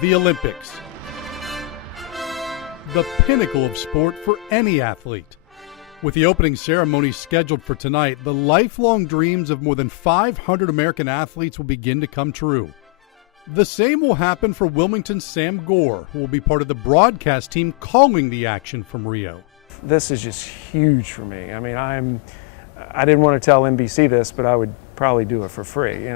The Olympics. The pinnacle of sport for any athlete. With the opening ceremony scheduled for tonight, the lifelong dreams of more than 500 American athletes will begin to come true. The same will happen for Wilmington's Sam Gore, who will be part of the broadcast team calling the action from Rio. This is just huge for me. I mean, I didn't want to tell NBC this, but I would probably do it for free.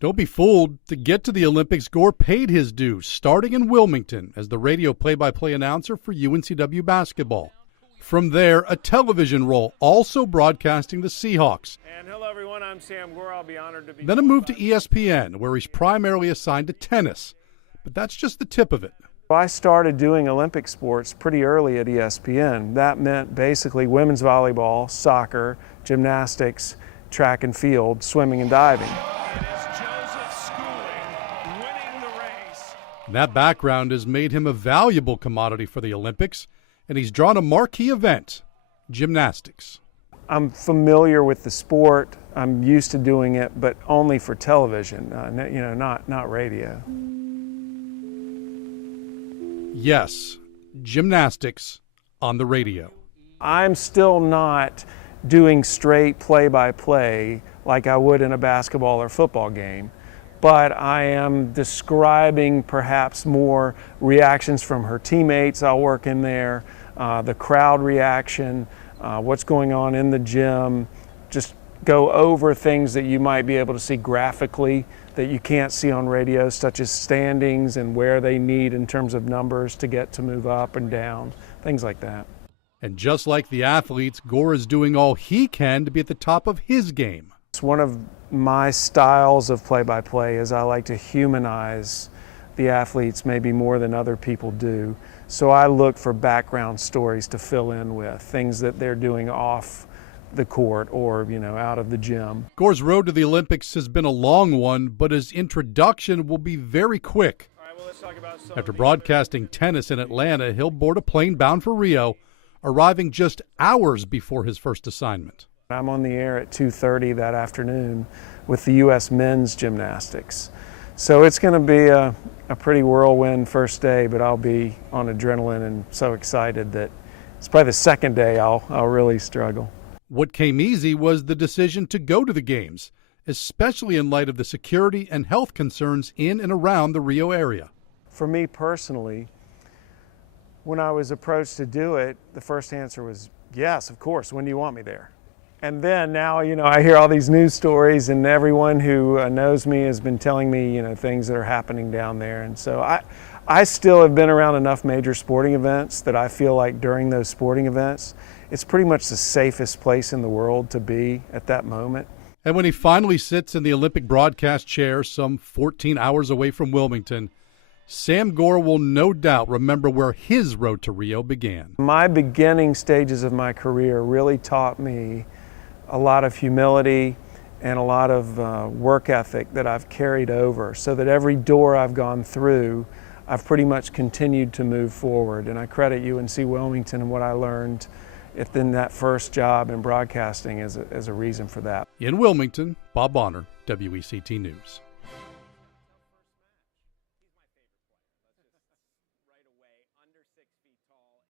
Don't be fooled. To get to the Olympics, Gore paid his dues, starting in Wilmington as the radio play-by-play announcer for UNCW basketball. From there, a television role, also broadcasting the Seahawks. And hello, everyone. I'm Sam Gore. I'll be honored to be. Then a move to ESPN, where he's primarily assigned to tennis. But that's just the tip of it. I started doing Olympic sports pretty early at ESPN. That meant basically women's volleyball, soccer, gymnastics, track and field, swimming and diving. That background has made him a valuable commodity for the Olympics, and he's drawn a marquee event, gymnastics. I'm familiar with the sport. I'm used to doing it, but only for television, not radio. Yes, gymnastics on the radio. I'm still not doing straight play-by-play like I would in a basketball or football game, but I am describing perhaps more reactions from her teammates. I'll work in there, the crowd reaction, what's going on in the gym, just go over things that you might be able to see graphically that you can't see on radio, such as standings and where they need in terms of numbers to get to move up and down, things like that. And just like the athletes, Gore is doing all he can to be at the top of his game. It's one of my styles of play-by-play is I like to humanize the athletes maybe more than other people do. So I look for background stories to fill in with, things that they're doing off the court or, out of the gym. Gore's road to the Olympics has been a long one, but his introduction will be very quick. All right, well, let's talk about After broadcasting tennis in Atlanta, he'll board a plane bound for Rio, arriving just hours before his first assignment. I'm on the air at 2:30 that afternoon with the U.S. men's gymnastics. So it's going to be a pretty whirlwind first day, but I'll be on adrenaline and so excited that it's probably the second day I'll really struggle. What came easy was the decision to go to the games, especially in light of the security and health concerns in and around the Rio area. For me personally, when I was approached to do it, the first answer was, yes, of course, when do you want me there? And then now, I hear all these news stories and everyone who knows me has been telling me, things that are happening down there. And so I still have been around enough major sporting events that I feel like during those sporting events, it's pretty much the safest place in the world to be at that moment. And when he finally sits in the Olympic broadcast chair some 14 hours away from Wilmington, Sam Gore will no doubt remember where his road to Rio began. My beginning stages of my career really taught me a lot of humility and a lot of work ethic that I've carried over, so that every door I've gone through, I've pretty much continued to move forward. And I credit UNC Wilmington and what I learned in that first job in broadcasting as a reason for that. In Wilmington, Bob Bonner, WECT News.